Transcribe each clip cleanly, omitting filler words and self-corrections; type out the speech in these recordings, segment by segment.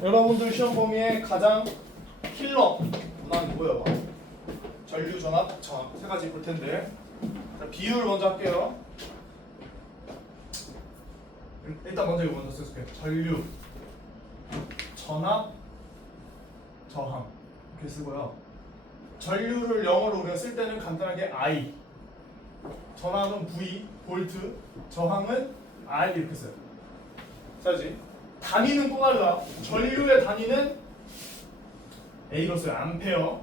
여러분들 시험 범위의 가장 킬러 문항이 뭐예요? 전류, 전압, 저항 세 가지 볼 텐데, 자, 비율 먼저 할게요. 일단 먼저 이거 먼저 쓸게요. 전류, 전압, 저항 이렇게 쓰고요. 전류를 영어로 우리가 쓸 때는 간단하게 I, 전압은 V, 볼트, 저항은 R 이렇게 써요. 써야지. 단위는 또 다르다. 전류의 단위는 A로 써요. 암페어.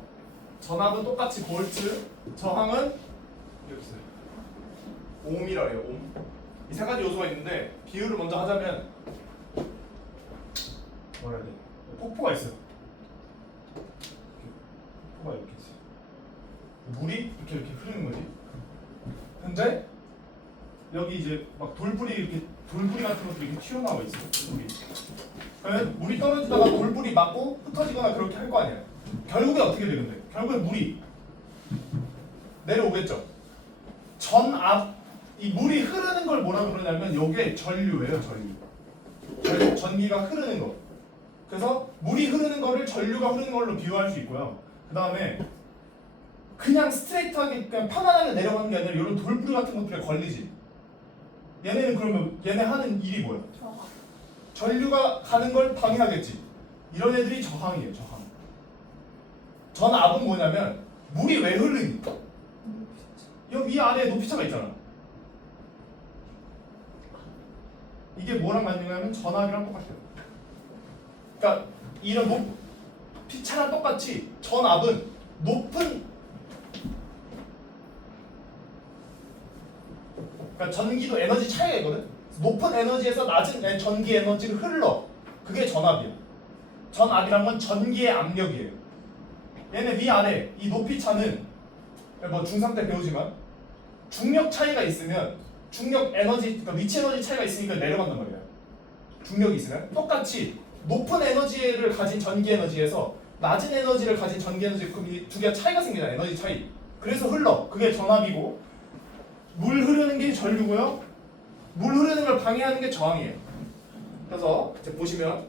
전압은 똑같이 볼트, 저항은 이렇게 써요. 옴이라 해요. 옴. 이 세 가지 요소가 있는데 비율을 먼저 하자면 뭐라 해야 돼? 폭포가 있어요. 폭포가 이렇게 있어요. 물이 이렇게 흐르는 거지. 근데 여기 이제 막 돌뿌리 같은 것들이 이렇게 튀어나와 있어요. 물이. 그러면 물이 떨어지다가 돌뿌리 맞고 흩어지거나 그렇게 할 거 아니에요. 결국에 어떻게 되는데? 결국에 물이 내려오겠죠. 이 물이 흐르는 걸 뭐라 그러냐면 이게 전류예요. 전기가 흐르는 거. 그래서 물이 흐르는 거를 전류가 흐르는 걸로 비유할 수 있고요. 그 다음에 그냥 스트레이트하게 그냥 편안하게 내려가는 게 아니라 이런 돌뿌리 같은 것들에 걸리지. 얘네는 그러면 얘네 하는 일이 뭐야? 전류가 가는 걸 방해하겠지. 이런 애들이 저항이에요. 저항. 전압은 뭐냐면 물이 왜 흐르니? 여기 위 아래에 높이차가 있잖아. 이게 뭐랑 맞느냐면 전압이랑 똑같아요. 그러니까 이런 높이차랑 똑같이 전압은 그러니까 전기도 에너지 차이가 있거든. 높은 에너지에서 낮은 전기 에너지를 흘러. 그게 전압이야. 전압이란 건 전기의 압력이에요. 얘네 위아래 이 높이 차는 뭐 중3 때 배우지만 중력 차이가 있으면 중력 에너지, 그러니까 위치 에너지 차이가 있으니까 내려간단 말이야. 중력이 있으면 똑같이 높은 에너지를 가진 전기 에너지에서 낮은 에너지를 가진 전기 에너지, 그럼 이 두 개가 차이가 생기잖아. 에너지 차이. 그래서 흘러. 그게 전압이고, 물 흐르는 게 전류고요. 물 흐르는 걸 방해하는 게 저항이에요. 그래서 이제 보시면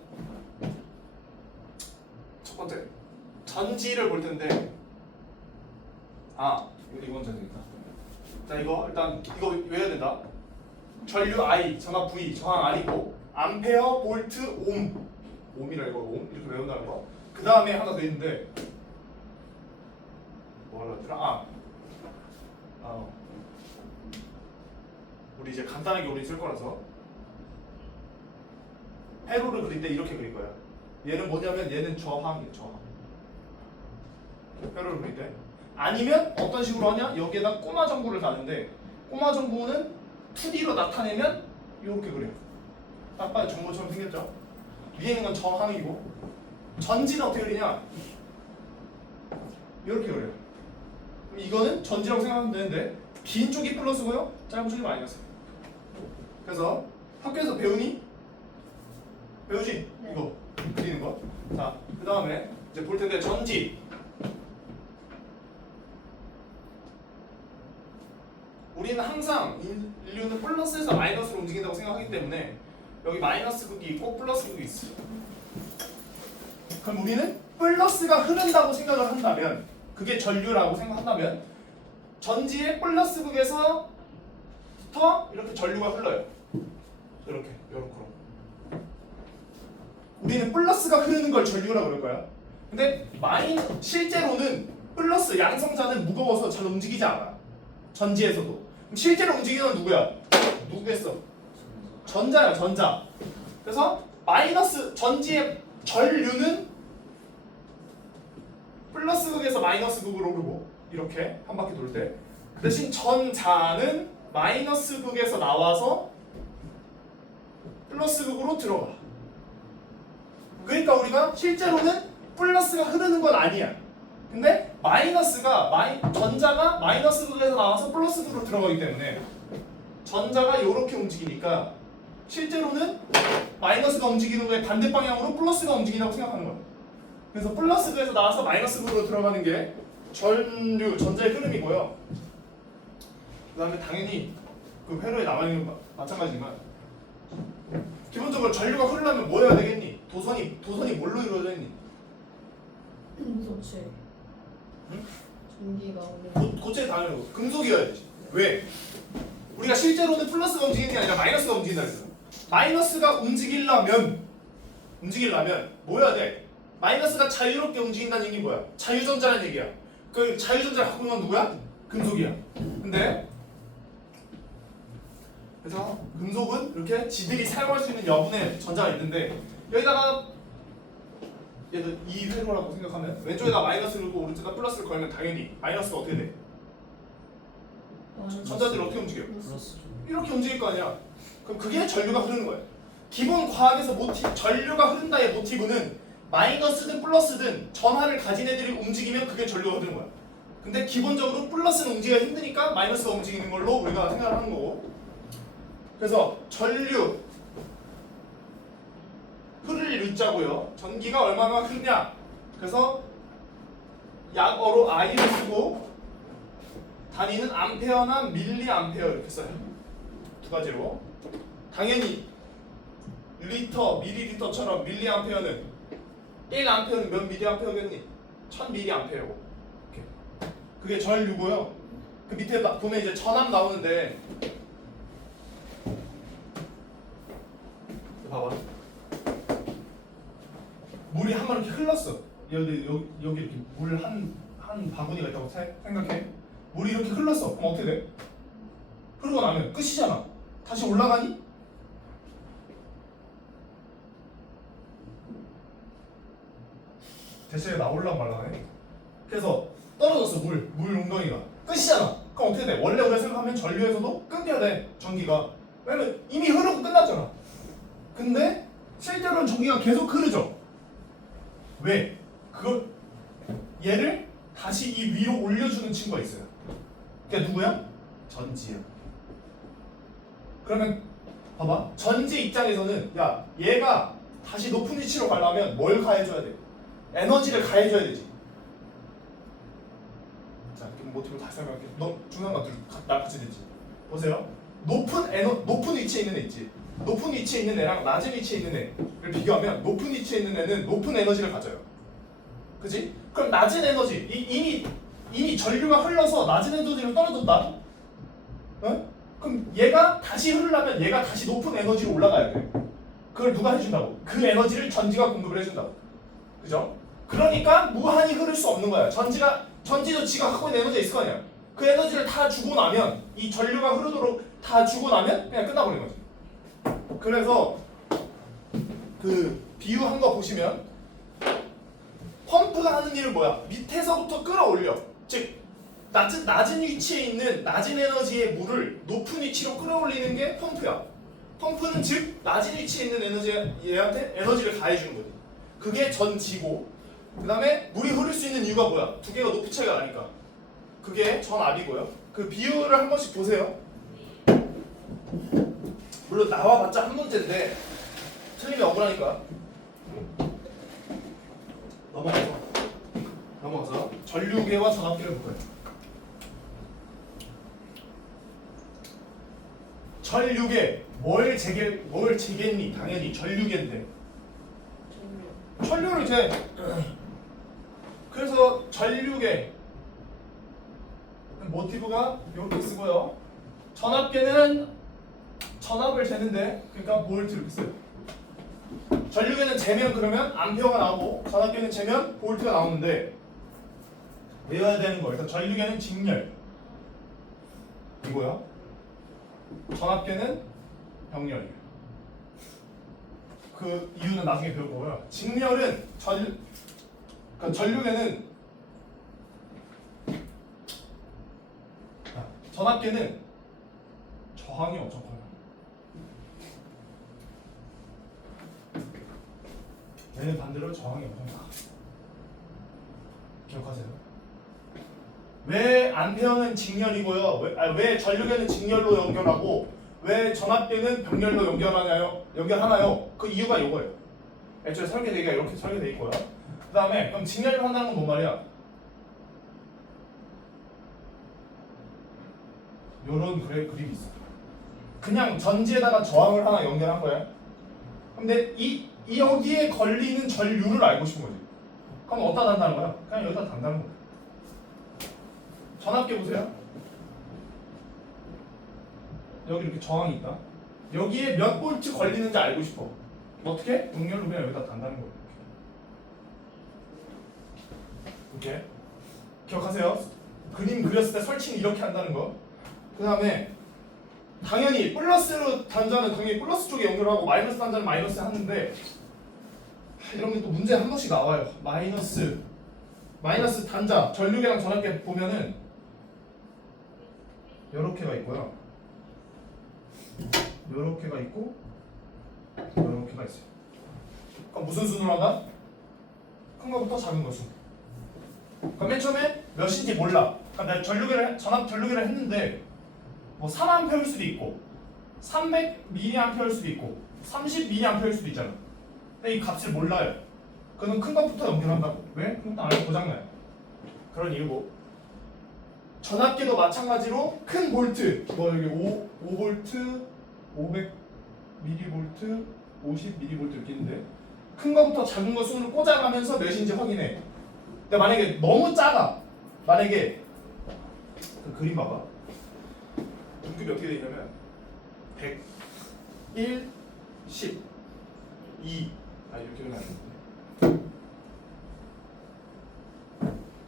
첫 번째 전지를 볼 텐데, 이건 전지다. 자, 이거 일단 이거 외워야 된다. 전류 I, 전압 V, 저항 R이고, 암페어, 볼트, 옴이라 이거 옴 이렇게 외운다는 거. 그 다음에 하나 더 있는데 뭐라 했더라? 우리 이제 간단하게 우리 쓸 거라서 회로를 그릴 때 이렇게 그릴 거야. 얘는 뭐냐면 얘는 저항이에요. 저항. 회로를 그릴 때. 아니면 어떤 식으로 하냐? 여기에다 꼬마 전구를 다는데, 꼬마 전구는 2D로 나타내면 이렇게 그려요. 딱 봐도 전구처럼 생겼죠? 위에 있는 건 저항이고, 전지는 어떻게 그리냐? 이렇게 그려요. 그럼 이거는 전지라고 생각하면 되는데, 긴 쪽이 플러스고요, 짧은 쪽이 마이너스. 그래서 학교에서 배우지? 네. 이거 그리는 거. 자, 그 다음에 이제 볼 텐데 전지. 우리는 항상 인류는 플러스에서 마이너스로 움직인다고 생각하기 때문에 여기 마이너스 극이 있고 플러스 극이 있어요. 그럼 우리는 플러스가 흐른다고 생각을 한다면, 그게 전류라고 생각한다면 전지의 플러스 극에서부터 이렇게 전류가 흘러요. 이렇게 요렇게. 우리는 플러스가 흐르는 걸 전류라고 그럴 거야. 근데 실제로는 플러스 양성자는 무거워서 잘 움직이지 않아. 전지에서도. 실제로 움직이는 건 누구야? 누구겠어? 전자야, 전자. 그래서 마이너스 전지의 전류는 플러스 극에서 마이너스 극으로 흐르고, 이렇게 한 바퀴 돌 때. 대신 전자는 마이너스 극에서 나와서 플러스 극으로 들어가. 그러니까 우리가 실제로는 플러스가 흐르는 건 아니야. 근데 전자가 마이너스 극에서 나와서 플러스 극으로 들어가기 때문에 전자가 이렇게 움직이니까 실제로는 마이너스가 움직이는 거에 반대 방향으로 플러스가 움직인다고 생각하는 거야. 그래서 플러스 극에서 나와서 마이너스 극으로 들어가는 게 전자의 흐름이고요. 그 다음에 당연히 그 회로에 남아있는 건 마찬가지지만, 기본적으로 전류가 흐르려면 뭐 해야 되겠니? 도선이 뭘로 이루어져 있니? 고체. 응? 전기가 오는. 고체 당연히 금속이어야 되지. 왜? 우리가 실제로는 플러스가 움직이는 게 아니라 마이너스가 움직인다 했어요. 마이너스가 움직이려면 뭐 해야 돼? 마이너스가 자유롭게 움직인다는 얘기 뭐야? 자유전자라는 얘기야. 그 자유전자를 갖고 있는 건 누구야? 금속이야. 근데 그래서 금속은 이렇게 지들이 사용할 수 있는 여분의 전자가 있는데 여기다가 얘도 이 회로라고 생각하면 왼쪽에다 마이너스를 걸고 오른쪽에다 플러스를 걸면 당연히 마이너스가 어떻게 돼? 전자들이 어떻게 움직여? 플러스 좀. 이렇게 움직일 거 아니야. 그럼 그게 전류가 흐르는 거야. 기본 과학에서 전류가 흐른다의 모티브는 마이너스든 플러스든 전하를 가진 애들이 움직이면 그게 전류가 흐르는 거야. 근데 기본적으로 플러스는 움직이기가 힘드니까 마이너스가 움직이는 걸로 우리가 생각을 하는 거고. 그래서 전류 흐를 유자고요. 전기가 얼마나 흐르냐. 그래서 약어로 I를 쓰고 단위는 암페어나 밀리암페어 이렇게 써요. 두 가지로. 당연히 리터, 밀리리터처럼 밀리암페어는 1암페어는 몇 밀리암페어겠니? 1000밀리암페어고. 이렇게. 그게 전류고요. 그 밑에 보면 이제 전압 나오는데 봐봐. 물이 한 번 이렇게 흘렀어. 여기 이렇게 물 한 바구니가 있다고 생각해. 물이 이렇게 흘렀어. 그럼 어떻게 돼? 흐르고 나면 끝이잖아. 다시 올라가니? 대체에 나올랑 말랑해. 그래서 떨어졌어. 물 웅덩이가 끝이잖아. 그럼 어떻게 돼? 원래 우리가 생각하면 전류에서도 끊겨야 돼. 전기가. 왜냐면 이미 흐르고 끝났잖아. 근데 실제로는 전기가 계속 흐르죠. 왜? 그걸 얘를 다시 이 위로 올려주는 친구가 있어요. 그게 누구야? 전지야. 그러면 봐봐. 전지 입장에서는 야 얘가 다시 높은 위치로 가려면 뭘 가해줘야 돼? 에너지를 가해줘야 되지. 자, 그럼 모티브 다시 설명할게. 너 중요한 것들 같이 듣지. 보세요. 높은 위치에 있는 애 있지. 높은 위치에 있는 애랑 낮은 위치에 있는 애를 비교하면 높은 위치에 있는 애는 높은 에너지를 가져요. 그지? 그럼 낮은 에너지 이미 전류가 흘러서 낮은 에너지를 떨어졌다. 어? 그럼 얘가 다시 흐르려면 얘가 다시 높은 에너지로 올라가야 돼. 그걸 누가 해준다고? 그 에너지를 전지가 공급을 해준다고. 그죠? 그러니까 무한히 흐를 수 없는 거야. 전지도 지가 갖고 있는 에너지가 있을 거 아니야. 그 에너지를 다 주고 나면 이 전류가 흐르도록 다 주고 나면 그냥 끝나버리는 거지. 그래서 그 비유한 거 보시면 펌프가 하는 일은 뭐야? 밑에서부터 끌어올려. 즉 낮은 위치에 있는 낮은 에너지의 물을 높은 위치로 끌어올리는 게 펌프야. 펌프는 즉 낮은 위치에 있는 얘한테 에너지를 가해주는 거지. 그게 전지고 그 다음에 물이 흐를 수 있는 이유가 뭐야? 두 개가 높이 차이가 나니까. 그게 전압이고요. 그 비율을 한 번씩 보세요. 물론 나와봤자 한 문제인데 틀리면 억울하니까. 넘어가서 전류계와 전압계를 볼 거예요. 전류계 뭘 재겠니? 당연히 전류계인데. 전류를 재. 그래서 전류계 모티브가 이렇게 쓰고요. 전압계는 전압을 재는데 그러니까 볼트 이렇게 써요. 전류계는 재면 그러면 암페어가 나오고 전압계는 재면 볼트가 나오는데 외워야 되는 거 일단 전류계는 직렬 이고요. 전압계는 병렬. 그 이유는 나중에 배울 거고요. 직렬은 그러니까 전류계는 전압계는 저항이 엄청 커요. 얘는 반대로 저항이 엄청 커. 기억하세요? 왜 암페어는 직렬이고요? 왜 전류계는 직렬로 연결하고 왜 전압계는 병렬로 연결하나요? 그 이유가 이거예요. 애초에 설계되기가 이렇게 설계되어 있고요. 그 다음에 그럼 직렬을 한다는 건 뭔 말이야? 요런 그림이 있어. 그냥 전지에다가 저항을 하나 연결한 거야. 근데 이 이 여기에 걸리는 전류를 알고 싶은 거지. 그럼 어디다 단다는 거야? 그냥 여기다 단다는 거야. 전압계 보세요. 여기 이렇게 저항이 있다. 여기에 몇 볼트 걸리는지 알고 싶어. 어떻게? 응열로 그냥 여기다 단다는 거야. 이렇게. 기억하세요? 그림 그렸을 때 설치는 이렇게 한다는 거. 그 다음에 당연히 플러스로 단자는 당연히 플러스 쪽에 연결하고 마이너스 단자는 마이너스에 하는데 이런 게 또 문제 한 번씩 나와요. 마이너스 단자 전류계랑 전압계 보면은 요렇게가 있고요. 요렇게가 있고 요렇게가 있어요. 그럼 무슨 순으로 한다? 큰 거부터 작은 거 순. 그럼 맨 처음에 몇인지 몰라. 그러니까 내가 전압 전류계를 했는데 뭐 3A일 수도 있고 300mA일 수도 있고 30mA일 수도 있잖아. 근데 이 값을 몰라요. 그는 큰 것부터 연결한다고. 왜? 그럼 안에 고장나요. 그런 이유고. 전압계도 마찬가지로 큰 볼트 뭐 여기 5V, 500mV, 50mV 이렇게 있는데 큰 거부터 작은 거 순으로 꽂아가면서 몇인지 확인해. 근데 만약에 너무 작아. 만약에 그 그림 봐봐. 등급이 어떻게 되냐면 100, 1, 10, 2 이렇게 되면 안 되는데.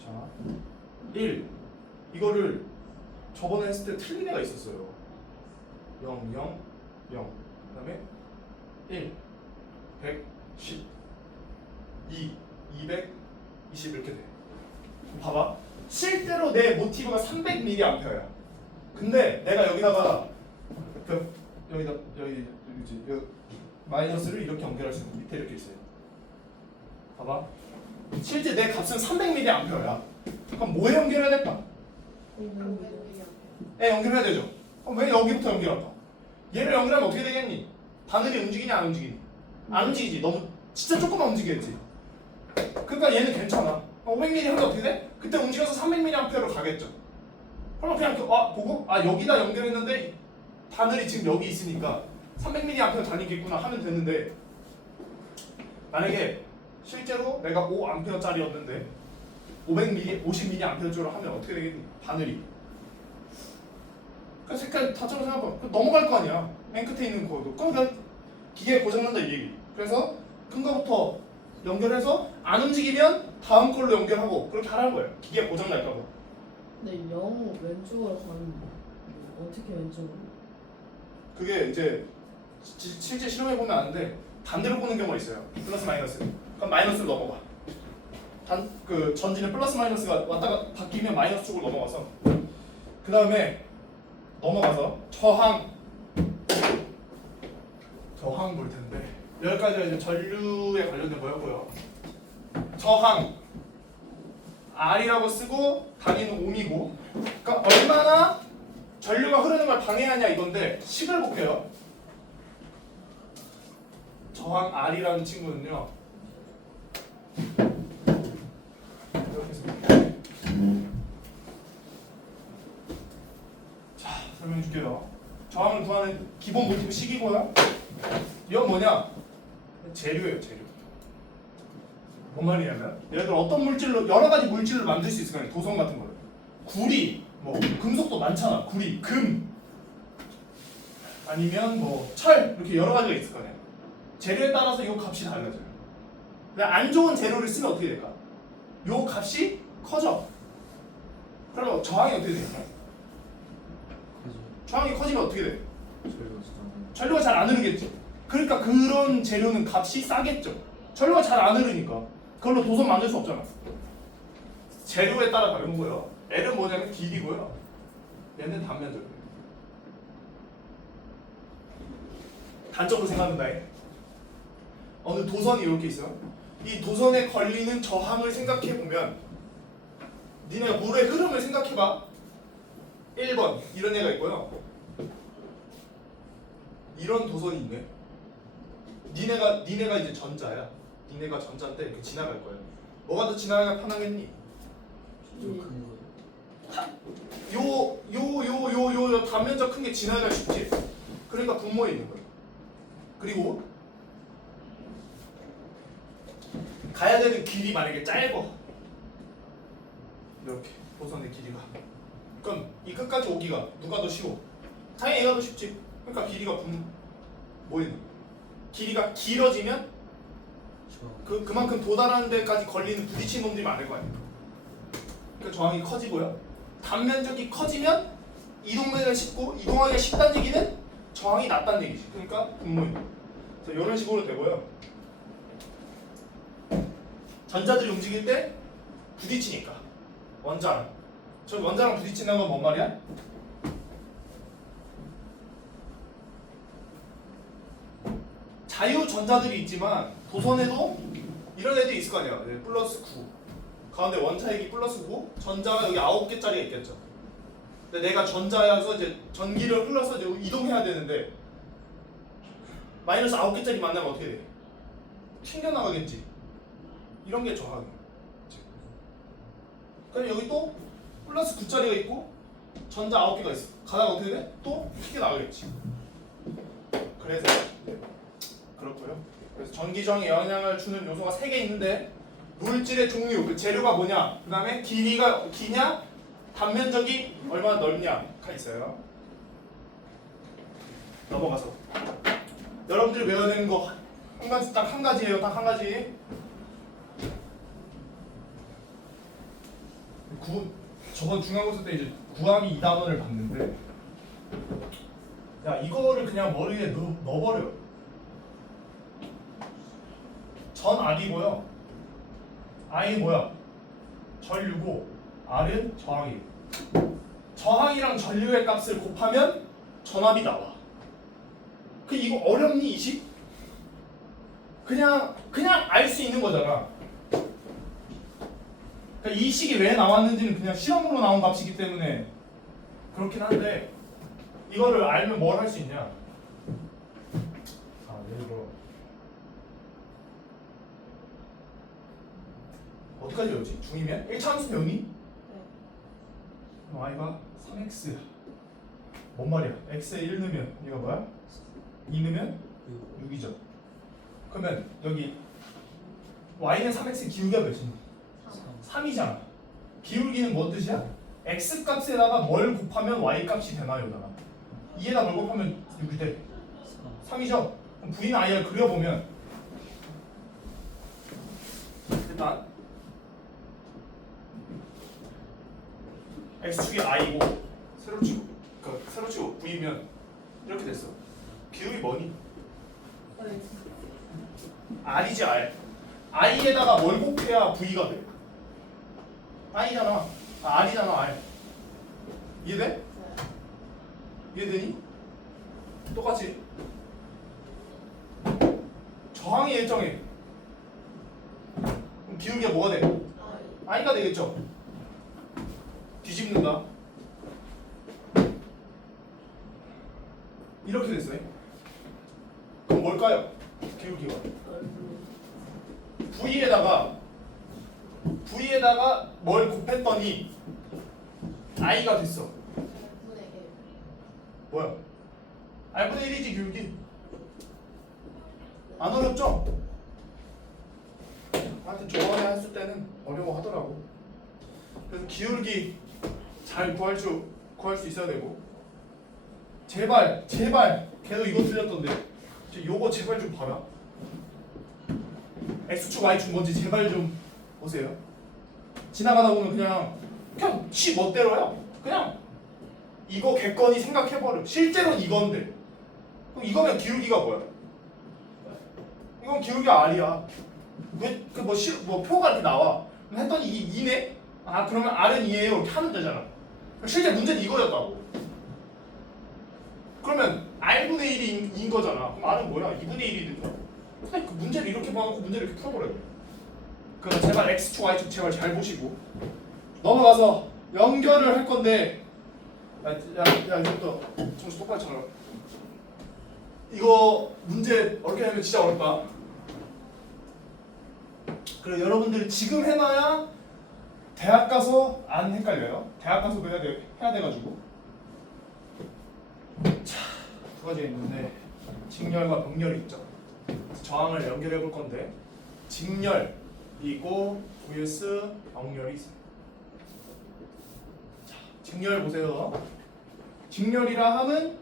자, 1 이거를 저번에 했을 때 틀린 애가 있었어요. 0, 0, 0 그다음에 1, 100, 10 2, 220 이렇게 돼. 봐봐. 실제로 내 모티브가 300mA야. 근데 내가 여기다가 여기 마이너스를 이렇게 연결할 수 있는 밑에 이렇게 있어요. 봐봐. 실제 내 값은 300mA야. 그럼 뭐에 연결해야 될까? 연결해야 되죠. 그럼 왜 여기부터 연결할까? 얘를 연결하면 어떻게 되겠니? 바늘이 움직이냐 안 움직이니? 안 움직이지. 너무 진짜 조금만 움직이겠지. 그러니까 얘는 괜찮아. 500mA 하면 어떻게 돼? 그때 움직여서 300mA로 가겠죠. 그럼 그냥 보고 여기다 연결했는데 바늘이 지금 여기 있으니까 300mA 다니겠구나 하면 되는데 만약에 실제로 내가 5A짜리였는데 50mA쪽으로 하면 어떻게 되겠니? 바늘이 그 색깔 다처럼 생각해봐. 넘어갈 거 아니야. 맨 끝에 있는 거도. 그럼 그냥 기계 고장난다 이 얘기. 그래서 큰 거부터 연결해서 안 움직이면 다음 걸로 연결하고 그렇게 하라는 거예요. 기계 고장 날까 봐. 근데 0 왼쪽으로 가는 어떻게 왼쪽으로? 그게 이제 실제 실험해 보면 아는데 반대로 보는 경우가 있어요. 플러스 마이너스. 그럼 마이너스로 넘어가. 그 전지는 플러스 마이너스가 왔다가 바뀌면 마이너스 쪽으로 넘어가서 그 다음에 넘어가서 저항 볼 텐데 여기까지가 이제 전류에 관련된 거였고요. 저항 R이라고 쓰고 단위는 옴이고, 그러니까 얼마나 전류가 흐르는 걸 방해하냐 이건데 식을 볼게요. 저항 R이라는 친구는요. 이렇게 씁니다. 자, 설명해 줄게요. 저항을 구하는 기본 모티브 식이고요. 이건 뭐냐? 재료예요, 재료. 뭔 말이냐면 예를 들어 어떤 물질로 여러 가지 물질을 만들 수 있을 거 아니에요. 도성 같은 거를. 구리, 뭐 금속도 많잖아. 구리, 금 아니면 뭐 철 이렇게 여러 가지가 있을 거 아니에요. 재료에 따라서 이 값이 달라져요. 근데 안 좋은 재료를 쓰면 어떻게 될까? 이 값이 커져. 그러면 저항이 어떻게 될까? 저항이 커지면 어떻게 돼? 전류가 잘 안 흐르겠지. 그러니까 그런 재료는 값이 싸겠죠. 전류가 잘 안 흐르니까 그걸로 도선 만들 수 없잖아. 재료에 따라 다른 거고요. L은 뭐냐면 길이고요. 얘는 단면적이에요. 단적으로 생각한다. 어느 도선이 이렇게 있어요. 이 도선에 걸리는 저항을 생각해 보면 니네가 물의 흐름을 생각해 봐. 1번 이런 애가 있고요. 이런 도선이 있네. 니네가 이제 전자야. 니네가 전자인데 이렇게 지나갈 거예요. 뭐가 더 지나가기가 편하겠니? 요 단면적 큰 게 지나가기가 쉽지. 그러니까 분모에 있는 거예요. 그리고 가야 되는 길이 만약에 짧아. 이렇게 도선의 길이가. 그럼 이 끝까지 오기가 누가 더 쉬워? 당연히 얘가 더 쉽지. 그러니까 길이가 뭐예요? 길이가 길어지면 그만큼 도달하는 데까지 걸리는 부딪힌 놈들이 많을 거 아니에요. 그러니까 저항이 커지고요. 단면적이 커지면 이동하기가 쉽고 이동하기가 쉽다는 얘기는 저항이 낮다는 얘기지. 그러니까 분모임. 그래서 이런 식으로 되고요. 전자들이 움직일 때 부딪히니까 원자랑 저 원자랑 부딪힌다는 건 뭔 말이야? 자유 전자들이 있지만 도선에도 이런 애들이 있을 거 아니야. 네, 플러스 9 가운데 원차액이 플러스 9 전자가 여기 9개짜리가 있겠죠. 근데 내가 전자여서 이제 전기를 흘러서 이제 이동해야 되는데 마이너스 9개짜리 만나면 어떻게 돼? 튕겨나가겠지. 이런 게 저항이야. 그럼 여기 또 플러스 9짜리가 있고 전자 9개가 있어. 가다가 어떻게 돼? 또 튕겨나가겠지. 그래서 그렇고요. 그래서 전기 저항에 영향을 주는 요소가 3개 있는데 물질의 종류, 그 재료가 뭐냐, 그 다음에 길이가 기냐, 단면적이 얼마나 넓냐가 있어요. 넘어가서 여러분들이 외워야 되는 거 한 가지, 딱 한 가지예요. 딱 한 가지. 저번 중간고사 때 이제 구함이 2단원을 봤는데 야 이거를 그냥 머리에 넣어버려. 전 R이고요. I는 뭐야? 전류고 R은 저항이에요. 저항이랑 전류의 값을 곱하면 전압이 나와. 그 이거 어렵니 이 식? 그냥 알 수 있는 거잖아. 그러니까 이 식이 왜 나왔는지는 그냥 실험으로 나온 값이기 때문에 그렇긴 한데 이거를 알면 뭘 할 수 있냐? 예를 들어 어디까지 외우지? 중2면? 1차 함수 배우니? y가 3x 뭔 말이야? x에 1 넣으면 얘가 뭐야? 2 넣으면 6이죠. 그러면 여기 y는 3x 기울기가 몇이니? 3이잖아. 기울기는 뭔 뜻이야? x 값에다가 뭘 곱하면 y 값이 되나요? 여기다가 2에다 뭘 곱하면 6이 돼? 3이죠? 그럼 v는 i를 그려보면 일단 x축이 i고 세로치고 v면 이렇게 됐어. 비율이 뭐니? r이지 r. i에다가 뭘 곱해야 v가 돼? i잖아. r이잖아 r. 이해돼? 이해되니? 똑같이 저항이 일정해. 그럼 기울기가 뭐가 돼? i가 되겠죠? 뒤집는다. 이렇게 됐어요. 그럼 뭘까요? 기울기가 V에다가 뭘 곱했더니 i가 됐어. 뭐야? r분의 1이지 기울기. 안 어렵죠? 하여튼 저번에 했을 때는 어려워하더라고. 그래서 기울기 잘 구할 수 있어야 되고 제발 걔도 이거 틀렸던데 요거 제발 좀 봐라. x축 y축 뭔지 제발 좀 보세요. 지나가다 보면 그냥 지 멋대로야. 그냥 이거 객관이 생각해버려. 실제로는 이건데 그럼 이거면 기울기가 뭐야? 이건 기울기가 r이야. 뭐 표가 이렇게 나와. 했더니 이게 2네? 아 그러면 r은 2예요 이렇게 하면 되잖아. 실제 문제는 이거였다고. 그러면 r분의 1이 2인 거잖아. 그럼 r은 뭐야? 2분의 1이든가. 근데 그 문제를 이렇게 봐놓고 문제를 이렇게 풀어버려요. 그럼 제발 x축 y축 제발 잘 보시고 넘어가서 연결을 할 건데 야 이제부터 정신 똑바로 차려. 이거 문제 어렵게 하면 진짜 어렵다. 그래 여러분들이 지금 해놔야 대학 가서 안 헷갈려요. 대학 가서도 해야 돼가지고. 자, 두 가지가 있는데 직렬과 병렬이 있죠. 저항을 연결해 볼 건데 직렬 있고 vs 병렬이 있어요. 자, 직렬 보세요. 직렬이라 함은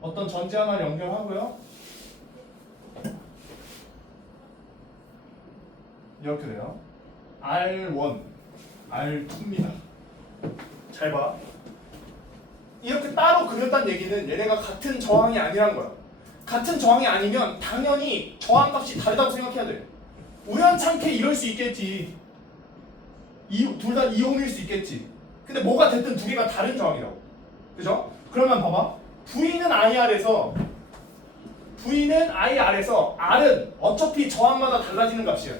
어떤 전지 하나를 연결하고요. 이렇게 돼요. R1, R2입니다. 잘 봐. 이렇게 따로 그렸다는 얘기는 얘네가 같은 저항이 아니란 거야. 같은 저항이 아니면 당연히 저항 값이 다르다고 생각해야 돼. 우연찮게 이럴 수 있겠지. 둘 다 이온일 수 있겠지. 근데 뭐가 됐든 두 개가 다른 저항이라고. 그죠? 그러면 봐봐. V는 IR에서 R은 어차피 저항마다 달라지는 값이야.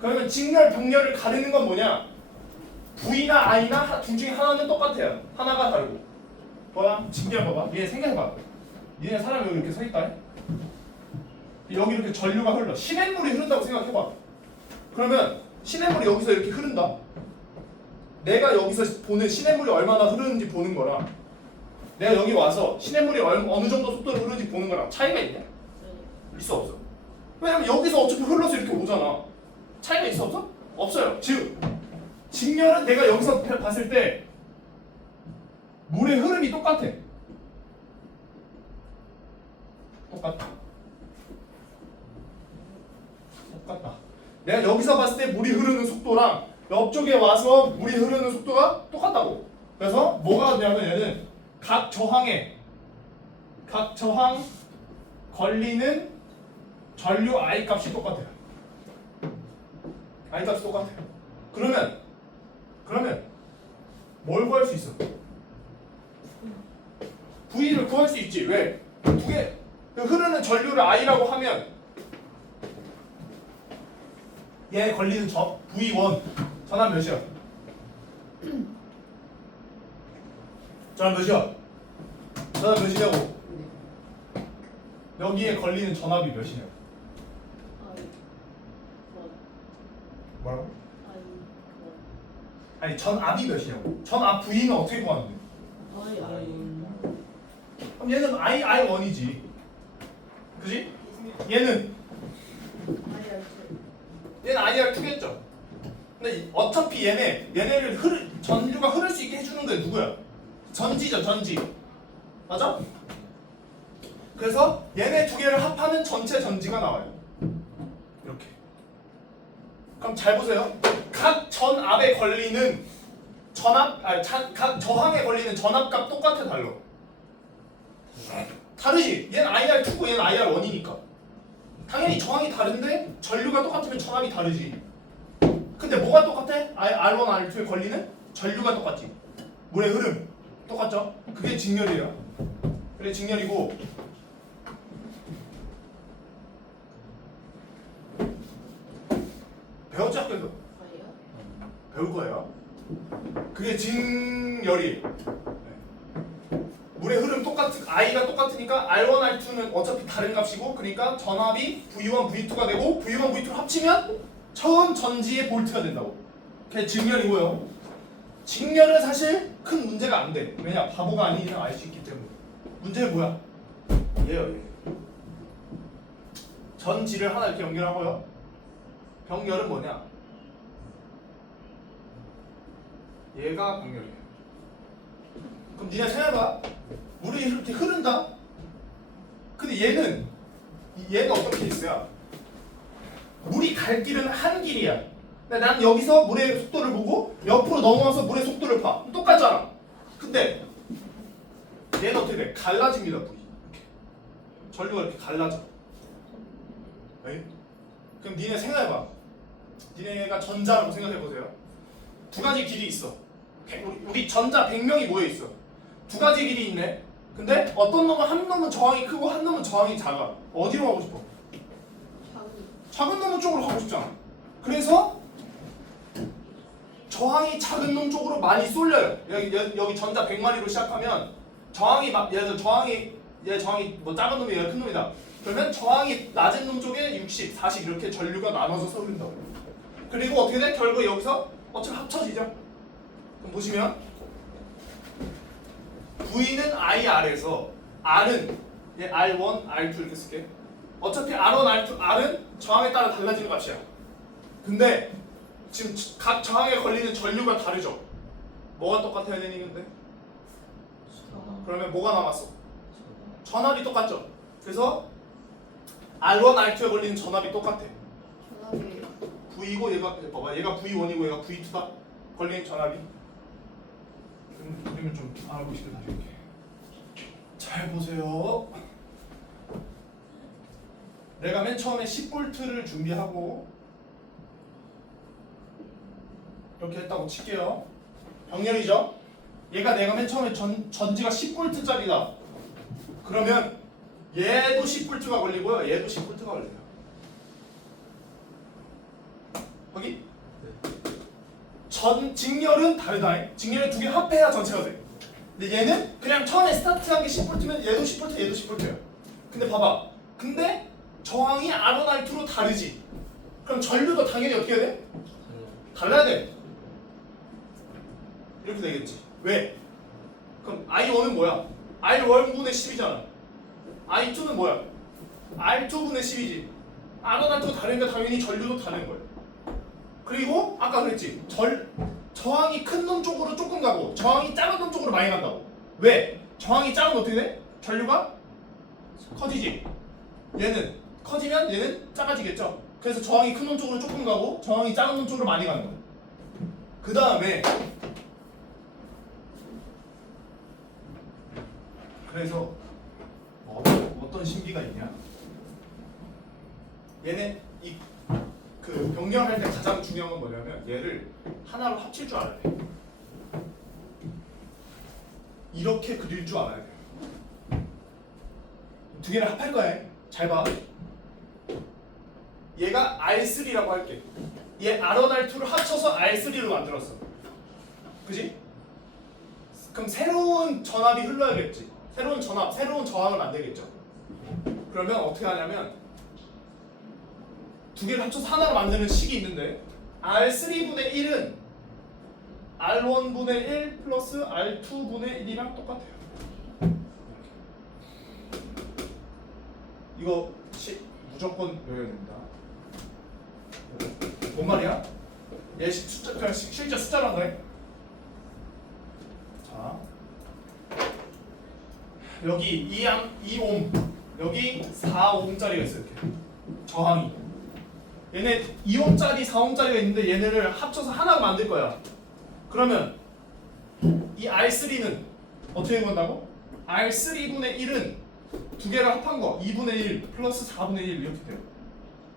그러면 직렬, 병렬을 가르는 건 뭐냐? V나 I나 둘 중에 하나는 똑같아요. 하나가 다르고. 뭐야? 직렬 봐봐. 얘 생각해봐. 얘네 사람이 여기 이렇게 서 있다 해. 여기 이렇게 전류가 흘러. 시냇물이 흐른다고 생각해봐. 그러면 시냇물이 여기서 이렇게 흐른다. 내가 여기서 보는 시냇물이 얼마나 흐르는지 보는 거랑 내가 여기 와서 시냇물이 어느 정도 속도로 흐르는지 보는 거랑 차이가 있냐? 있어 없어? 왜냐면 여기서 어차피 흘러서 이렇게 오잖아. 차이가 있어 없어? 없어요. 즉 직렬은 내가 여기서 봤을 때 물의 흐름이 똑같아. 똑같다. 내가 여기서 봤을 때 물이 흐르는 속도랑 옆쪽에 와서 물이 흐르는 속도가 똑같다고. 그래서 뭐가 되냐면 얘는 각 저항 걸리는 전류 I 값이 똑같아요. I 값이 똑같아요. 그러면 뭘 구할 수 있어? V를 구할 수 있지. 왜? 두 개 흐르는 전류를 I라고 하면 얘 걸리는 V1 전압 몇이야? 전압 몇이야? 전압 몇이냐고? 여기에 걸리는 전압이 몇이냐? 뭐라고? 아니 전압이 몇이냐고? 전압 V는 어떻게 구하는데? 그럼 얘는 I1이지. 그지? 얘는 IR2겠죠. 근데 어차피 얘네를 전류가 흐를 수 있게 해주는 게 누구야? 전지죠, 전지. 맞아? 그래서 얘네 두 개를 합하면 전체 전지가 나와요. 이렇게. 그럼 잘 보세요. 각 전압에 걸리는 각 저항에 걸리는 전압값 똑같아 달라. 다르지? 얘는 IR2고 얘는 IR1이니까. 당연히 저항이 다른데 전류가 똑같으면 전압이 다르지. 근데 뭐가 똑같아? R1, R2에 걸리는 전류가 똑같지. 물의 흐름 똑같죠? 그게 직렬이에요. 그래 직렬이고 배웠지 학교에서? 배울 거예요. 그게 직렬이에요. 물의 흐름 I가 똑같으니까 R1, R2는 어차피 다른 값이고 그러니까 전압이 V1, V2가 되고 V1, V2를 합치면 처음 전지의 볼트가 된다고. 그게 직렬이고요. 직렬은 사실 큰 문제가 안 돼. 왜냐? 바보가 아닌 이상 알 수 있기 때문에. 문제는 뭐야? 얘요, 얘. 전지를 하나 이렇게 연결하고요. 병렬은 뭐냐? 얘가 병렬이에요. 그럼 니네 생각해봐. 물이 이렇게 흐른다? 근데 얘는 어떤 케이스야? 물이 갈 길은 한 길이야. 근데 난 여기서 물의 속도를 보고 옆으로 넘어와서 물의 속도를 봐. 똑같잖아. 근데 얘는 어떻게 돼? 갈라집니다. 물이. 이렇게. 전류가 이렇게 갈라져. 네? 그럼 니네 생각해봐. 니네가 전자라고 생각해보세요. 두 가지 길이 있어. 우리 전자 100명이 모여있어. 두 가지 길이 있네. 근데 어떤 놈은 한 놈은 저항이 크고 한 놈은 저항이 작아. 어디로 가고 싶어? 작은 놈 쪽으로 가고 싶잖아. 그래서 저항이 작은 놈 쪽으로 많이 쏠려요. 여기 전자 100마리로 시작하면 예를 들어 얘 저항이 뭐 작은 놈이 얘가 큰 놈이다. 그러면 저항이 낮은 놈 쪽에 60, 40 이렇게 전류가 나눠서 흐른다고. 그리고 어떻게 돼? 결국 여기서 어차피 합쳐지죠. 그럼 보시면 V는 IR에서 R은 얘 R1, R2 이렇게 쓸게. 어차피 R1, R2, R은 저항에 따라 달라지는 값이야. 근데 지금 각 저항에 걸리는 전류가 다르죠. 뭐가 똑같아야 되니 근데? 그러면 뭐가 남았어? 전압이 똑같죠. 그래서 R1, R2에 걸리는 전압이 똑같아. 전압이 V고 얘가 봐봐, 얘가 V1이고 얘가 V2다. 걸리는 전압이. 그러면 좀 알고 싶게 다시 이렇게. 잘 보세요. 내가 맨 처음에 10V를 준비하고 이렇게 했다고 칠게요. 병렬이죠? 얘가 내가 맨 처음에 전지가 10V짜리다. 그러면 얘도 10V가 걸리고요. 얘도 10V가 걸려요. 거기? 직렬은 다르다. 직렬은 두 개 합해야 전체가 돼. 근데 얘는 그냥 처음에 스타트한 게 10V면 얘도 10V, 얘도 10V야. 근데 봐봐. 근데 저항이 R1, R2로 다르지. 그럼 전류도 당연히 어떻게 해야 돼? 달라야 돼. 이렇게 되겠지. 왜? 그럼 I1은 뭐야? R1분의 10이잖아. I2는 뭐야? R2분의 10이지. R1, R2가 다르니까 당연히 전류도 다른 거야. 그리고 아까 그랬지. 저항이 큰 놈 쪽으로 조금 가고 저항이 작은 놈 쪽으로 많이 간다고. 왜? 저항이 작으면 어떻게 돼? 전류가 커지지. 얘는 커지면 얘는 작아지겠죠. 그래서 저항이 큰 놈 쪽으로 조금 가고 저항이 작은 놈 쪽으로 많이 가는 거야. 그 다음에 그래서 어떤 신비가 있냐? 얘네 그 병렬할 때 가장 중요한 건 뭐냐면 얘를 하나로 합칠 줄 알아야 돼. 이렇게 그릴 줄 알아야 돼. 두 개를 합할 거야. 잘 봐. 얘가 R3라고 할게. 얘 R1, R2를 합쳐서 R3로 만들었어. 그지? 그럼 새로운 전압이 흘러야겠지. 새로운 전압, 새로운 저항을 만들겠죠. 그러면 어떻게 하냐면 두 개를 합쳐서 하나로 만드는 식이 있는데 R3분의 1은 R1분의 1 플러스 R2분의 1이랑 똑같아요. 이거 무조건 외워야 됩니다. 뭔 말이야? 얘 숫자, 그냥 실제 숫자로 한 거야. 자, 여기 2옴, 여기 4옴짜리가 있어요. 이렇게 저항이. 얘네 2옴짜리, 4옴짜리가 있는데 얘네를 합쳐서 하나로 만들 거야. 그러면 이 R3는 어떻게 된 건다고? R3분의 1은 두 개를 합한 거 2분의 1 플러스 4분의 1 이렇게 돼요.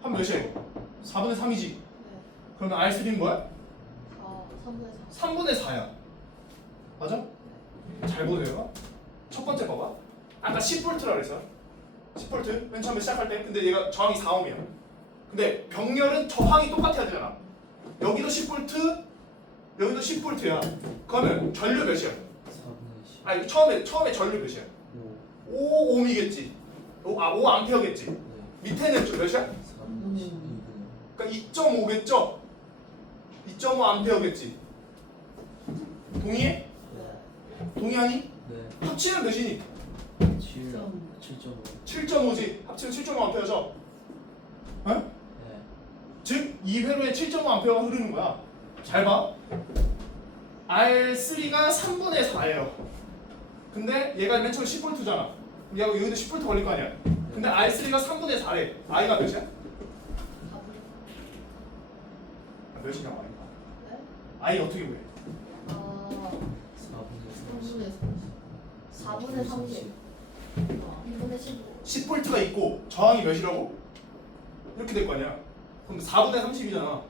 한 몇이야 이거? 4분의 3이지? 네. 그러면 R3는 뭐야? 3분의 4. 3분의 4야. 맞아? 잘 보세요. 첫 번째 봐봐. 아까 10V라 그랬어. 10V 맨 처음에 시작할 때. 근데 얘가 저항이 4옴이야. 근데 병렬은 저항이 똑같아야 되잖아. 여기도 10V, 여기도 10V야. 그러면 전류 몇이야? 아니 처음에 전류 몇이야? 5옴이겠지. 5암페어겠지. 밑에는 몇이야? 그러니까 2.5겠죠? 2.5암페어겠지. 동의해? 동의하니? 네. 합치면 몇이니? 7.5. 7.5지. 합치면 7.5암페어죠? 어? 네. 즉, 이 회로에 7.5A가 흐르는 거야. 잘 봐. R3가 3분의 4예요. 근데 얘가 맨 처음에 10V잖아. 얘가 여기도 10V 걸릴 거 아니야. 근데 R3가 3분의 4래. I가 몇이야? 몇이냐, I가? 네? I 어떻게 구해? 4분의 30. 2분의 15. 10V가 있고 저항이 몇이라고? 이렇게 될 거 아니야. 그럼 4분의 30이잖아.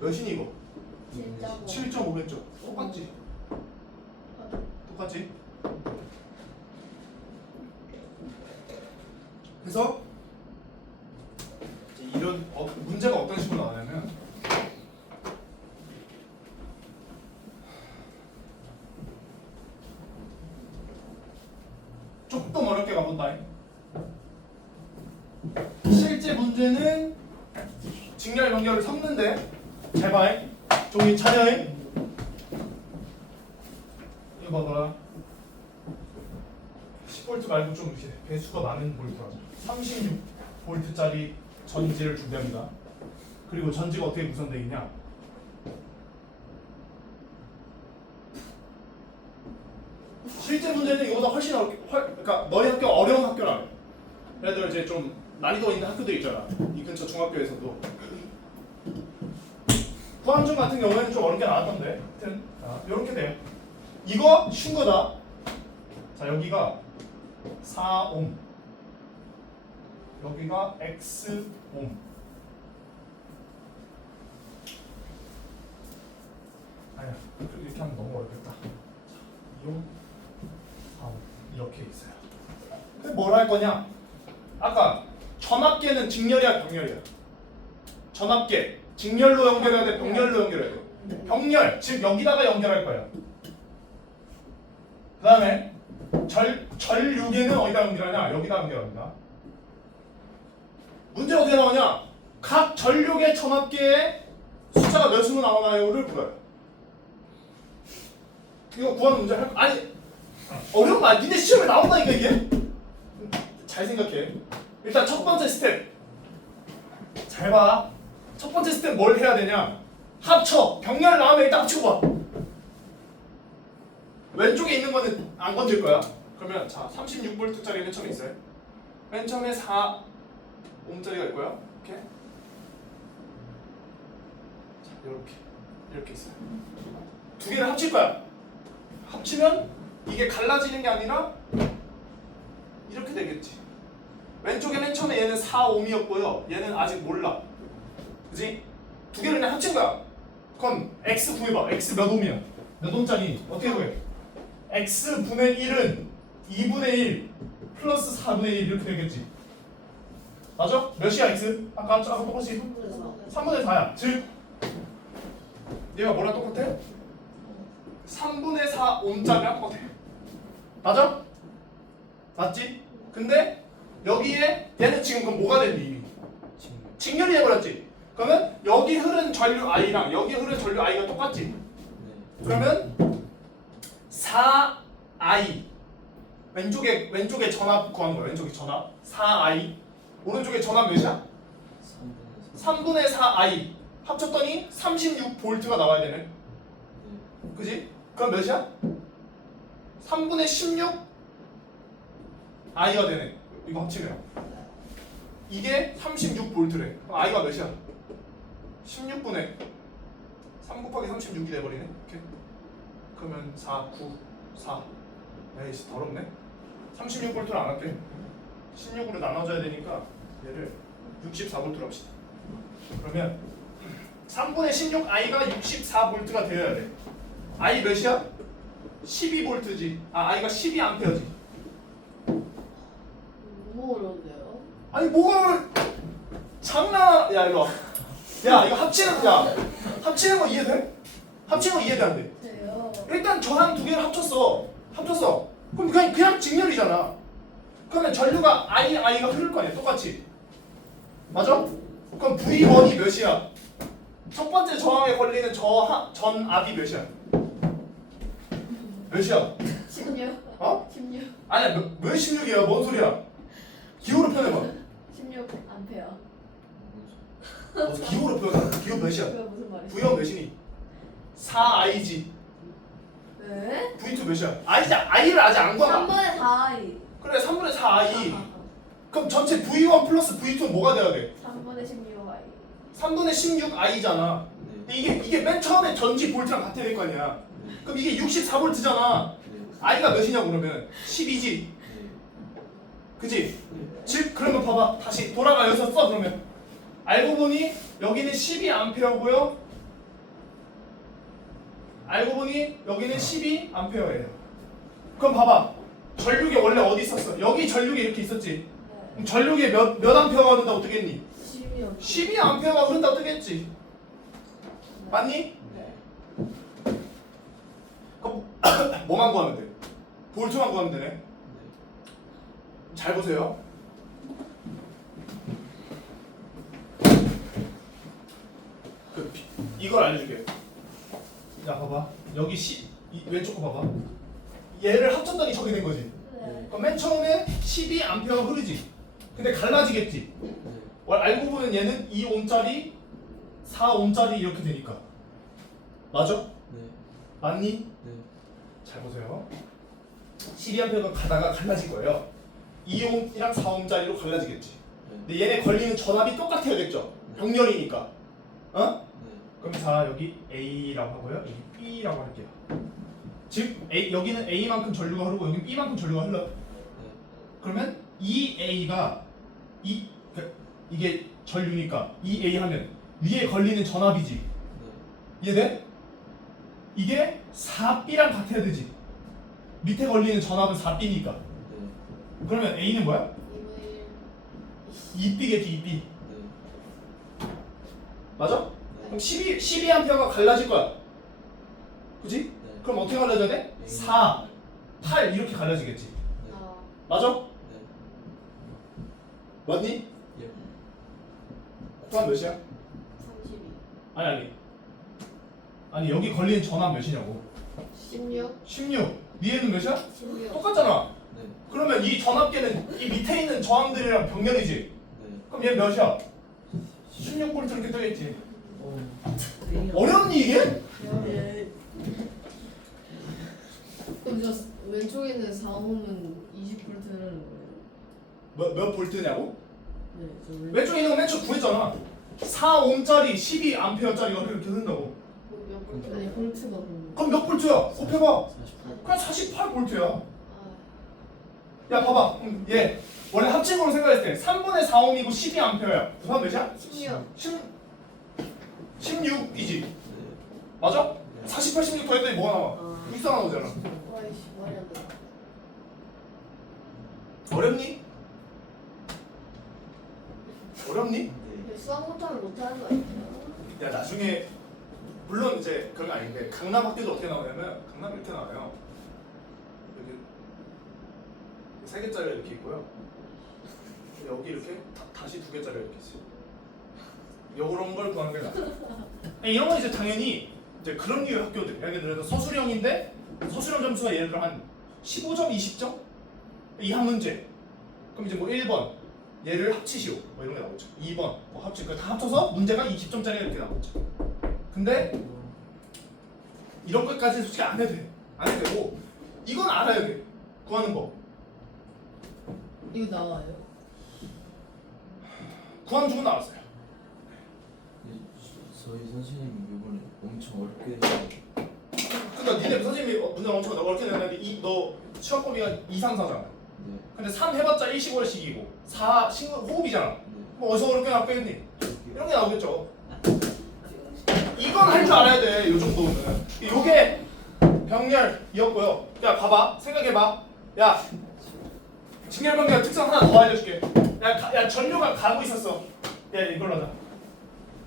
몇이니 이거? 7.5겠죠. 똑같지? 똑같지? 그래서 이제 이런 문제가 어떤 식으로 나오냐면 조금 어렵게 가본다. 실제 문제는 직렬 연결을 섞는데 잘 봐. 종이 차려해. 이거 봐봐. 10V 말고 좀 이렇게 배수가 많은 볼트 하자. 36V짜리 전지를 준비합니다. 그리고 전지가 어떻게 구성되어 있냐? 실제 문제는 이거보다 훨씬 그러니까 너희 학교 어려운 학교라며. 얘들 이제 좀 난이도 있는 학교도 있잖아. 이 근처 중학교에서도. 구함중 같은 경우에는 좀 어렵게 나왔던데. 하여튼 이렇게 돼요. 이거 쉬운 거다. 자, 여기가 4옴, 여기가 X옴. 아니야, 이렇게 하면 너무 어렵겠다. 2옴, 4옴 이렇게 있어요. 근데 뭘 할 거냐? 아까 전압계는 직렬이야, 병렬이야? 전압계 직렬로 연결해야 돼, 병렬로 연결해야 돼? 병렬, 즉 여기다가 연결할 거야. 그 다음에 전류계는 어디다 연결하냐? 여기다 연결합니다. 문제 어디에 나오냐? 각 전류계 전압계의 숫자가 몇 수로 나오나요를 물어요. 이거 구하는 문제 할 거 아니 어려운 거 아니? 니네 시험에 나온다니까 이게? 잘 생각해. 일단 첫 번째 스텝 잘 봐. 첫 번째 스텝 뭘 해야 되냐? 합쳐. 병렬 나오면 일단 합치고 봐. 왼쪽에 있는 거는 안 건질 거야. 그러면 자 36V짜리 맨 처음에 있어요. 맨 처음에 4옴짜리가 있고요. 이렇게 자 이렇게 있어요. 두 개를 합칠 거야. 합치면 이게 갈라지는 게 아니라 이렇게 되겠지. 왼쪽에 맨 처음에 얘는 4옴이었고요. 얘는 아직 몰라. 그지? 두 개를 그냥 합친 거야. 그럼 x 구해봐. x 몇 옴이야? 몇 옴짜리? 어떻게 구해? x분의 1은 2분의 1 플러스 4분의 1 이렇게 되겠지. 맞아? 몇이야 x? 아까 똑같이 3분의 4야. 즉 얘가 뭐랑 똑같아? 3분의 4 옴짜리랑 똑같아. 맞아? 맞지? 근데 여기에 얘는 지금 그럼 뭐가 됐니 이미? 직렬이 돼버렸지. 그러면 여기 흐른 전류 I랑 여기 흐른 전류 I가 똑같지? 그러면 4I 왼쪽에 전압 구한 거야. 왼쪽에 전압 4I 오른쪽에 전압 몇이야? 3분의 4I 합쳤더니 36V가 나와야 되네. 그지? 그럼 몇이야? 3분의 16 I가 되네. 이거 합치면 이게 36V래. 그럼 I가 몇이야? 16분의 3 곱하기 36이 돼버리네. 이렇게. 그러면 4, 9, 4. 에이씨 더럽네. 36V를 안 할게. 16으로 나눠줘야 되니까 얘를 64V로 합시다. 그러면 3분의 16 I가 64V가 되어야 돼. I 몇이야? 12V지. I가 12A지. 너무 어려운데요? 아니 뭐가 장난? 야 이거. 야 이거 합치는 거 이해돼? 합치는 거 이해돼 안 돼? 돼요. 일단 저랑 두 개를 합쳤어. 그럼 그냥 직렬이잖아. 그러면 전류가 I가 흐를 거 아니야. 똑같이. 맞아? 그럼 V1이 몇이야? 첫 번째 저항에 걸리는 전압이 몇이야? 몇이야? 16. 어? 16. 아니야 왜 16이야? 뭔 소리야? 기호로 표현해봐. 16 암페어. 기호로 표현해. 기호 몇이야? 그게 무슨 말이야? V1 몇이니? 4I지. 왜? V2 몇이야? I를 아직 안 구한 거야. 3분의 4i. 그래 3분의 4I. 그럼 전체 V1 플러스 V2는 뭐가 돼야 돼? 3분의 16i. 3분의 16I잖아. 이게 맨 처음에 전지 볼트랑 같아야 될 거 아니야. 그럼 이게 64V잖아. I가 몇이냐고 그러면 12지. 그지? 즉 그러면 봐봐. 다시 돌아가 여기서 써 그러면. 알고 보니 여기는 12A고요. 알고 보니 여기는 12A예요. 그럼 봐봐. 전류계 원래 어디 있었어? 여기 전류계 이렇게 있었지. 그럼 전류계 몇 암페어가 흐른다고 뜨겠니? 12요. 12A가 흐른다고 뜨겠지. 맞니? 네. 그럼 뭐만 구하면 돼? 볼트만 구하면 되네. 잘 보세요. 이걸 알려줄게. 야 봐봐. 여기 왼쪽 거 봐봐. 얘를 합쳤더니 저게 된 거지. 네. 그럼 맨 처음에 12A가 흐르지. 근데 갈라지겠지. 알고 보면 얘는 2옴짜리 4옴짜리 이렇게 되니까 맞아? 네. 맞니? 네. 잘 보세요. 12A가 가다가 갈라질 거예요. 2옴이랑 4옴짜리로 갈라지겠지. 근데 얘네 걸리는 전압이 똑같아야겠죠? 병렬이니까. 어? 네. 그럼 자 여기 A라고 하고요. 여기 B라고 할게요. 즉 여기는 A만큼 전류가 흐르고 여기는 B만큼 전류가 흘러요. 네. 그러면 이 A가 이게 전류니까 이 A 하면 위에 걸리는 전압이지. 네. 이해돼? 이게 4B랑 같아야 되지. 밑에 걸리는 전압은 4B니까. 네. 그러면 A는 뭐야? 2B겠지 2B. 네. 맞아? 그럼 12A가 갈라질 거야. 그지? 네. 그럼 어떻게 갈라져야 돼? 4, 8 이렇게 갈라지겠지. 네. 맞아? 네. 맞니? 예. 곱하면 몇이야? 32 아니 여기 걸리는 전압 몇이냐고. 16 16. 위에는 몇이야? 16 똑같잖아. 네. 그러면 이 전압계는 이 밑에 있는 저항들이랑 병렬이지. 네. 그럼 얘 몇이야? 16V 이렇게 떠있지. 어. 어렵니 이게? 예. 그럼 저 왼쪽에 있는 4옴은 20V는 몇 볼트냐고? 네, 저 왼쪽에 있는 거 맨 처음 구했잖아. 4옴짜리 12A짜리가 이렇게 흐른다고. 몇 볼트? 아니 볼트가 그럼 그럼 몇 볼트야? 곱해봐. 48. 그냥 48볼트야. 아, 야 봐봐. 얘 원래 합친으로 생각했을 때 3분의 4옴이고 12A야. 부산 몇이야? 16 16이지. 네. 맞아? 48, 16 더했더니 뭐가 나와? 아. 64 나오잖아. 와이씨 말이 안 돼. 어렵니? 어렵니? 네. 수학 못하면 못하는 거 아니야? 야 나중에 물론 이제 그런 거 아닌데 강남 학교도 어떻게 나오냐면 강남 이렇게 나와요. 여기 세 개짜리 이렇게 있고요. 여기 이렇게 다시 두 개짜리 이렇게 있어요. 요런 걸 구하는 게 나아요. 이런 건 이제 당연히 이제 그런 류의 학교들. 예를 들어서 서술형인데 서술형 점수가 예를 들어 한 15점, 20점? 이 한 문제. 그럼 이제 뭐 1번 얘를 합치시오. 뭐 이런 게 나오죠. 2번 뭐 합치. 다 합쳐서 문제가 20점짜리가 이렇게 나오죠. 근데 이런 것까지는 솔직히 안 해도 돼. 안 해도 되고 이건 알아야 돼. 구하는 거. 이거 나와요? 구하는 쪽은 나왔어요. 저희 선생님이 이번에 엄청 어렵게 해서 그러니까 니네 선생님이 문제 엄청 어렵게 내는데 너 시험 범위가 2, 3, 4잖아. 네. 근데 3 해봤자 115씩이고 4 호흡이잖아. 네. 뭐 어디서 어렵게 나왔겠니? 이런 게 나오겠죠. 이건 할 줄 알아야 돼. 요 정도는. 요게 병렬이었고요. 야 봐봐. 생각해봐. 야 직렬병렬 특성 하나 더 알려줄게. 야 전류가 가고 있었어. 야 이걸로 하자.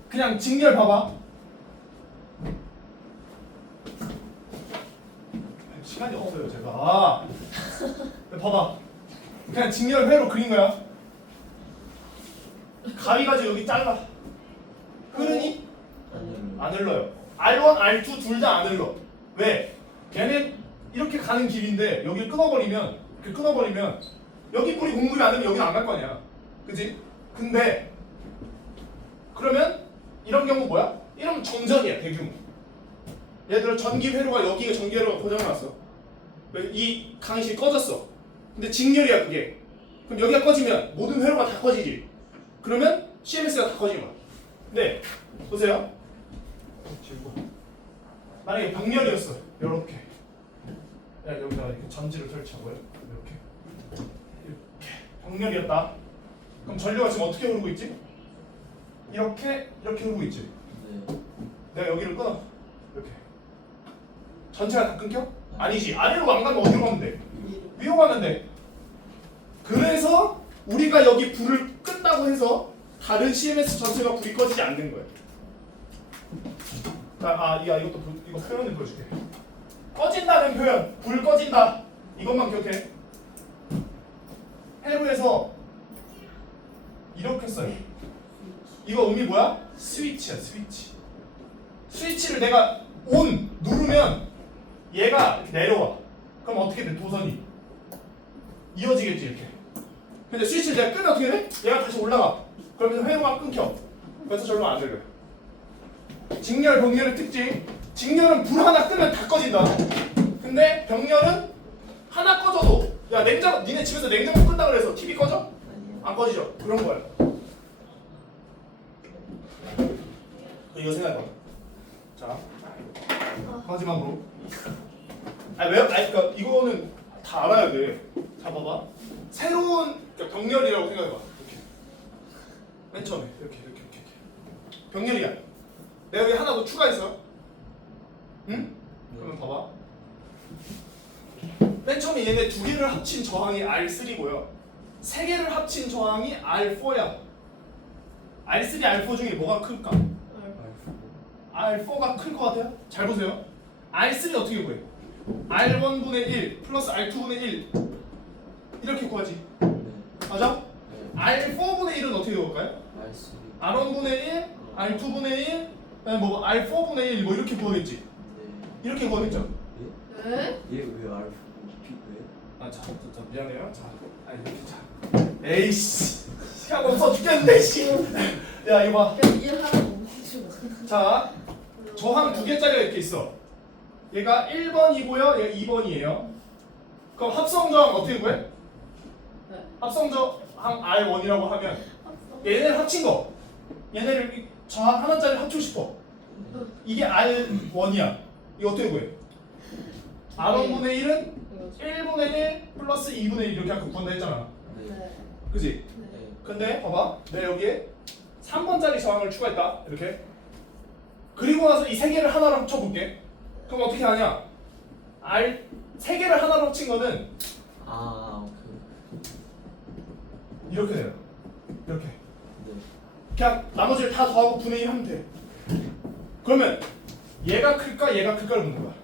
그냥 직렬 봐봐. 시간이 없어요 제가. 봐봐. 그냥 직렬 회로 그린 거야. 가위가지 여기 잘라. 흐르니? 아니요. 안 흘러요. R1, R2 둘 다 안 흘러. 왜? 얘는 이렇게 가는 길인데 여기를 끊어버리면 이렇게 끊어버리면 여기 뿌리 공급이 안 되면 여기는 안 갈 거 아니야. 그지? 근데 그러면 이런 경우 뭐야? 이러면 정전이야 대규모. 예를 들어 전기 회로가 여기가 전기 회로가 고장났어. 이 강의실이 꺼졌어. 근데 직렬이야 그게. 그럼 여기가 꺼지면 모든 회로가 다 꺼지지. 그러면 CMS가 다 꺼지는 거야. 근데 보세요. 만약에 병렬이었어. 이렇게. 야 여기다가 이렇게 전지를 설치하고요. 이렇게 병렬이었다. 그럼 전류가 지금 어떻게 흐르고 있지? 이렇게 흐르고 있지. 네. 내가 여기를 끊어. 이렇게. 전체가 다 끊겨? 아니지. 아래로 안 가면 어디로 가면 돼? 위로 가면 돼. 그래서 우리가 여기 불을 끈다고 해서 다른 CMS 전체가 불이 꺼지지 않는 거야. 이것도 이거 표현을 보여줄게. 꺼진다는 표현, 불 꺼진다. 이것만 기억해. 해부에서 이렇게 써요. 이거 의미 뭐야? 스위치야, 스위치. 스위치를 내가 ON 누르면 얘가 이렇게 내려와. 그럼 어떻게 돼? 도선이 이어지겠지 이렇게. 근데 스위치를 내가 끄면 어떻게 돼? 얘가 다시 올라가. 그러면서 회로가 끊겨. 그래서 절로 안 들려요. 직렬, 병렬의 특징. 직렬은 불 하나 끄면 다 꺼진다. 근데 병렬은 하나 꺼져도 야 냉장고 니네 집에서 냉장고 끈다 그래서 TV 꺼져? 아니요. 안 꺼지죠? 그런 거야. 이거 생각해봐. 자 마지막으로. 그러니까 이거는 다 알아야 돼. 자 봐봐. 새로운 그러니까 병렬이라고 생각해봐. 이렇게. 맨 처음에 이렇게. 병렬이야. 내가 여기 하나 더 추가했어. 응? 그러면 봐봐. 맨 처음에 얘네 두 개를 합친 저항이 R3고요. 세 개를 합친 저항이 R4야. R3, R4 중에 뭐가 클까? R4가 클 것 같아요? 잘 보세요. R3 어떻게 구해? R1분의 1 플러스 R2분의 1 이렇게 구하지. 맞아? R4분의 1은 어떻게 구할까요? R1분의 1, R2분의 1, 그다음에 뭐 R4분의 1 뭐 이렇게 구하겠지. 이렇게 구하겠죠. 네? 얘왜 알고 왜? 아, 자, 미안해요. 자, 이렇게 자. 에이씨, 시간 없어 죽겠네, 씨. 야, 이거 봐. 그냥 이해 하나도 못 맞추고. 자, 저항 두 개짜리가 이렇게 있어. 얘가 1번이고요, 얘가 2번이에요. 그럼 합성 저항 어떻게 구해? 네. 합성 저항 R1이라고 하면 얘네를 합친 거. 얘네를 저항 하나짜리 합치고 싶어. 이게 R1이야. 이거 어떻게 구해? R1분의 1은 1분의 1 플러스 2분의 1 이렇게 아까 구한다 했잖아. 네. 그지? 근데 봐봐. 내가 여기에 3번짜리 저항을 추가했다. 이렇게. 그리고 나서 이 세 개를 하나로 합쳐볼게. 그럼 어떻게 하냐? R 세 개를 하나로 합친 거는 오케이. 이렇게 돼요. 이렇게. 네. 그냥 나머지를 다 더하고 분의 1 하면 돼. 그러면 얘가 클까 얘가 클까를 묻는 거야.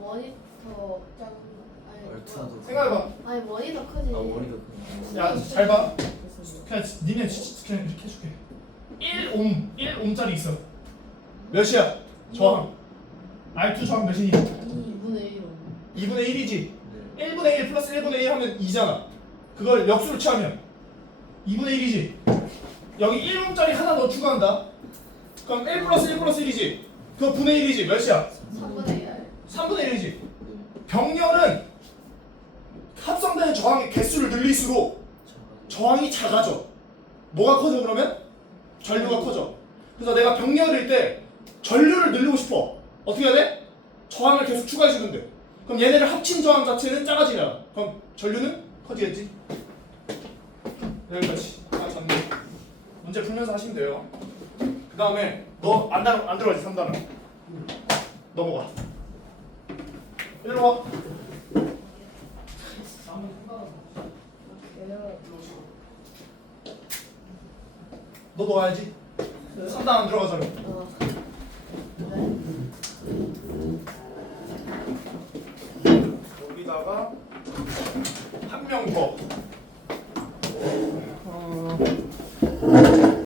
원이 더 작은 아니 얼투나도 생각해봐. 아니 원이 더 크지. 원이가 그. 야, 잘 봐. 그냥 니네 그냥 이렇게 해줄게. 1옴짜리 있어. 몇이야? 저항. R2 저항 몇이니? 2분의 1로. 2분의 1이지. 네. 1분의 1 플러스 1분의 1 하면 2잖아. 그걸 역수로 취하면 2분의 1이지. 여기 1옴짜리 하나 더 추가한다. 그럼 1 플러스 1 플러스 1이지. 그거 분의 1이지. 몇이야? 3분의 1. 3분의 1이지. 병렬은 합성되는 저항의 개수를 늘릴수록 저항이 작아져. 뭐가 커져 그러면? 전류가 커져. 그래서 내가 병렬일 때 전류를 늘리고 싶어. 어떻게 해야 돼? 저항을 계속 추가해주면 돼. 그럼 얘네를 합친 저항 자체는 작아지냐? 그럼 전류는 커지겠지? 여기까지. 졌네. 문제 풀면서 하시면 돼요. 그 다음에 너 안 들어가지 3단원. 넘어가. 일로 와. 너도 와야지. 3단 안 들어가잖아. 여기다가 한 명 더.